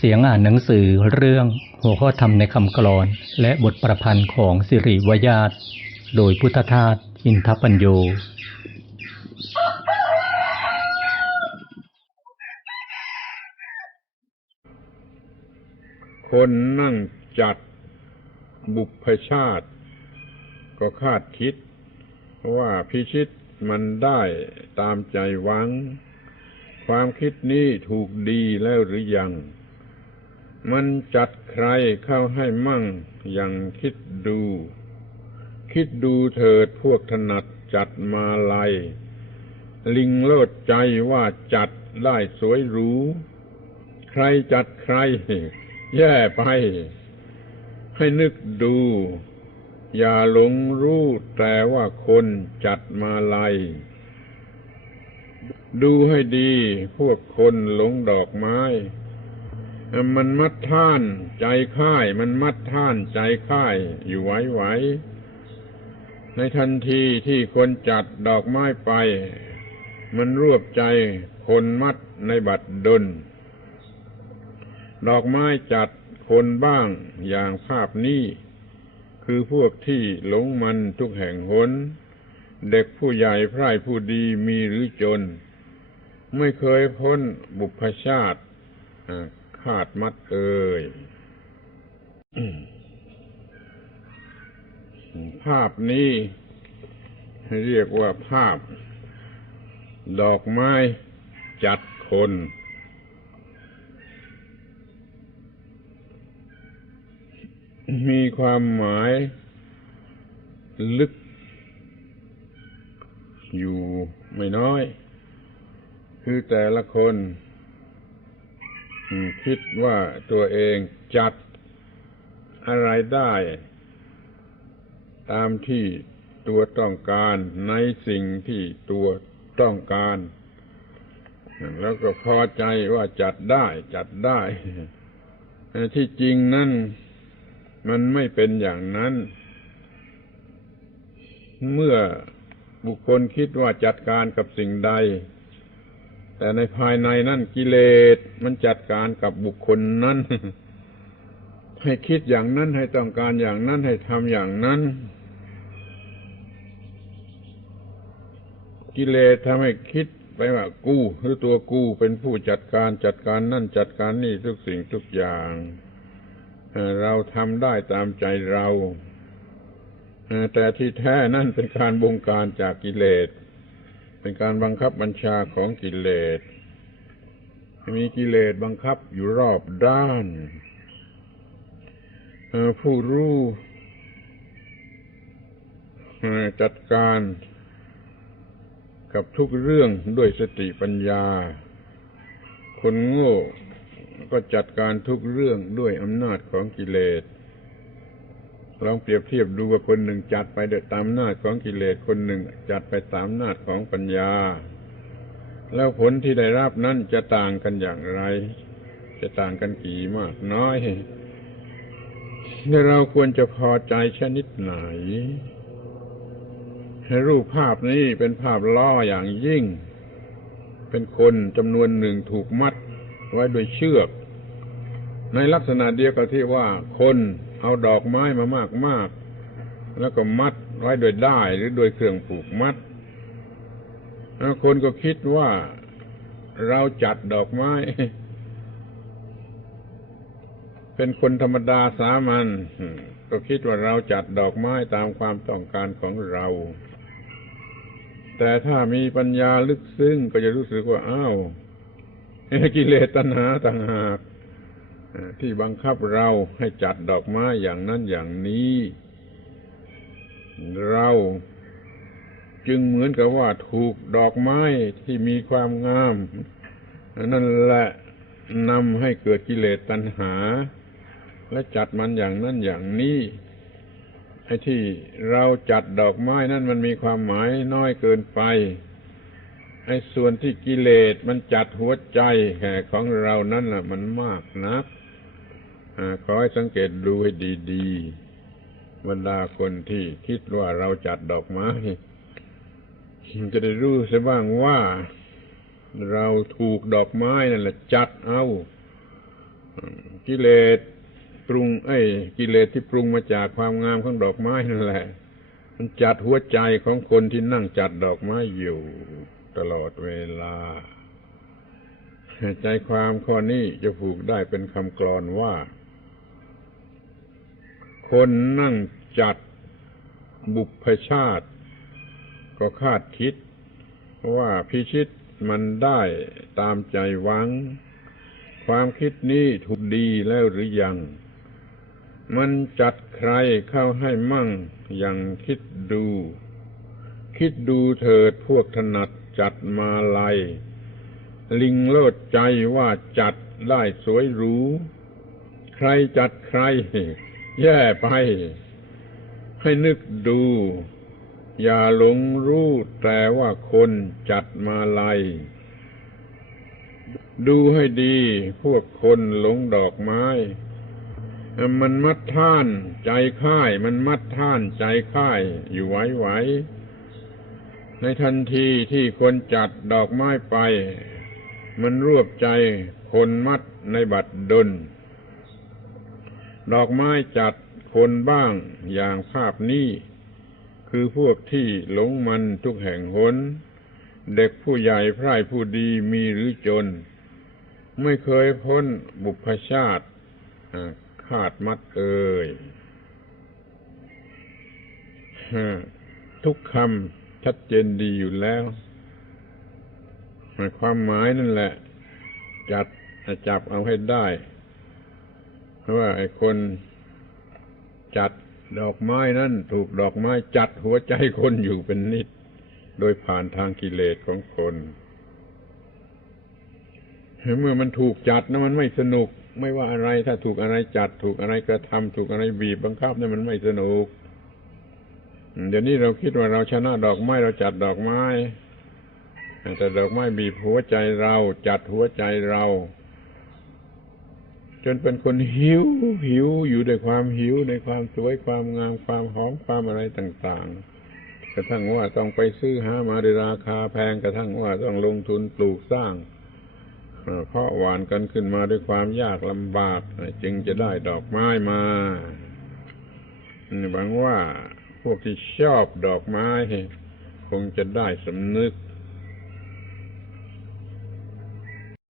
เสียงอ่านหนังสือเรื่องหัวข้อธรรมในคำกลอน และบทประพันธ์ของสิริวยาตโดยพุทธทาสอินทปัญโย คนนั่งจัดบุพชาติ ก็คาดคิด ว่าพิชิตมันได้ตามใจหวังความคิดนี้ถูกดีแล้วหรือยัง มันจัดใครเข้าให้มั่งอย่างคิดดู คิดดูเถิดพวกถนัดจัดมาลัย ลิงโลดใจว่าจัดได้สวยหรู ใครจัดใคร แย่ไป ให้นึกดู อย่าหลงรู้แต่ว่าคนจัดมาลัย ดูให้ดีพวกคนหลงดอกไม้ มันมัดท่าน ใจค่าย มันมัดท่าน ใจค่าย อยู่ไหวไหวในทันทีที่คนจัดดอกไม้ไป มันรวบใจคนมัดในบัดดล ดอกไม้จัดคนบ้างอย่างภาพนี้ คือพวกที่หลงมันทุกแห่งหน เด็กผู้ใหญ่ไพร่ผู้ดีมีหรือจน ไม่เคยพ้นบุพชาติ คาดมัดเอ่ยภาพนี้เรียกว่าภาพ ดอกไม้จัดคน มีความหมายลึก อยู่ไม่น้อย คือแต่ละคน คิดว่าตัวเองจัดอะไรได้ ตามที่ตัวต้องการในสิ่งที่ตัวต้องการ แล้วก็พอใจว่าจัดได้จัดได้แต่ที่จริงนั่นมันไม่เป็นอย่างนั้น เมื่อบุคคลคิดว่าจัดการกับสิ่งใด แต่ในภายในนั่นกิเลสมันจัดการกับบุคคลนั้น ให้คิดอย่างนั้นให้ต้องการอย่างนั้นให้ทำอย่างนั้น กิเลสทำให้คิดไปว่ากู้หรือตัวกู้เป็นผู้จัดการจัดการนั่นจัดการนี่ทุกสิ่งทุกอย่างเราทำได้ตามใจเราแต่ที่แท้นั่นเป็นการบงการจากกิเลส เป็นการบังคับบัญชาของกิเลส มีกิเลสบังคับอยู่รอบด้าน ผู้รู้จัดการกับทุกเรื่องด้วยสติปัญญา คนโง่ก็จัดการทุกเรื่องด้วยอำนาจของกิเลส ลองเปรียบเทียบดูว่าคนหนึ่งจัดไปตามอำนาจของกิเลสคนหนึ่งจัดไปตามอำนาจของปัญญา แล้วผลที่ได้รับนั้นจะต่างกันอย่างไร จะต่างกันกี่มากน้อยเราควรจะพอใจชนิดไหนรูปภาพนี้เป็นภาพล่ออย่างยิ่ง เป็นคนจำนวนหนึ่งถูกมัดไว้ด้วยเชือก ในลักษณะเดียวกับที่ว่าคน เอาดอกไม้มามากมากๆแล้วก็มัดไว้โดยได้ายหรือโดยเครื่องผูกมัดแล้วคนก็คิดว่าเราจัดดอกไม้ เป็นคนธรรมดาสามัญก็คิดว่าเราจัดดอกไม้ตามความต้องการของเรา แต่ถ้ามีปัญญาลึกซึ้งก็จะรู้สึกว่าอ้าวกิเลสตัณหาต่างหาก ที่บังคับเราให้จัดดอกไม้อย่างนั้นอย่างนี้ เราจึงเหมือนกับว่าถูกดอกไม้ที่มีความงาม นั่นแหละนำให้เกิดกิเลสตัณหา และจัดมันอย่างนั้นอย่างนี้ไอ้ที่เราจัดดอกไม้นั่นมันมีความหมายน้อยเกินไป ไอ้ส่วนที่กิเลสมันจัดหัวใจแห่ของเรานั่นแหละมันมากนักขอให้สังเกตดูให้ดีๆบรรดาคนที่คิดว่าเราจัดดอกไม้จะได้รู้เสียบ้างว่า เราถูกดอกไม้นั่นแหละจัดเอา กิเลสปรุงเอ้กิเลสที่ปรุงมาจากความงามของดอกไม้นั่นแหละ มันจัดหัวใจของคนที่นั่งจัดดอกไม้อยู่ ตลอดเวลา ใจความข้อนี้จะผูกได้เป็นคำกลอนว่า คนนั่งจัดบุพชาติ ก็คาดคิดว่าพิชิตมันได้ตามใจหวัง ความคิดนี้ถูกดีแล้วหรือยัง มันจัดใครเข้าให้มั่งอย่างคิดดู คิดดูเถิดพวกถนัด จัดมาลัย ลิงโลดใจว่าจัดได้สวยหรู ใครจัดใคร แย่ไป ให้นึกดู อย่าหลงรู้แต่ว่าคนจัดมาลัย ดูให้ดีพวกคนหลงดอกไม้มันมัดท่านใจค่าย มันมัดท่านใจค่าย อยู่ไหวไหว ในทันทีที่คนจัดดอกไม้ไป มันรวบใจคนมัดในบัดดล ดอกไม้จัดคนบ้างอย่างภาพนี้คือพวกที่หลงมันทุกแห่งหน เด็กผู้ใหญ่ไพร่ผู้ดีมีหรือจน ไม่เคยพ้นบุพชาติอ่าคาดมัดเอ่ยทุกคำ ชัดเจนดีอยู่แล้วความหมายนั่นแหละ จัดจับเอาให้ได้ เพราะว่าไอ้คนจัดดอกไม้นั้นถูกดอกไม้จัดหัวใจคนอยู่เป็นนิด โดยผ่านทางกิเลสของคนเมื่อมันถูกจัดนะมันไม่สนุก ไม่ว่าอะไรถ้าถูกอะไรจัด ถูกอะไรกระทำถูกอะไรบีบบังคับเนี่ยมันไม่สนุก เดี๋ยวนี้เราคิดว่าเราชนะดอกไม้เราจัดดอกไม้แต่ดอกไม้บีบหัวใจเรา จัดหัวใจเรา จนเป็นคนหิวหิวอยู่ด้วยความหิวในความสวยความงามความหอมความอะไรต่าง ๆ กระทั่งว่าต้องไปซื้อหามาในราคาแพงกระทั่งว่าต้องลงทุนปลูกสร้างเพราะหวานกันขึ้นมาด้วยความยากลำบาก จึงจะได้ดอกไม้มาหวังว่า พวกที่ชอบดอกไม้ คงจะได้สำนึก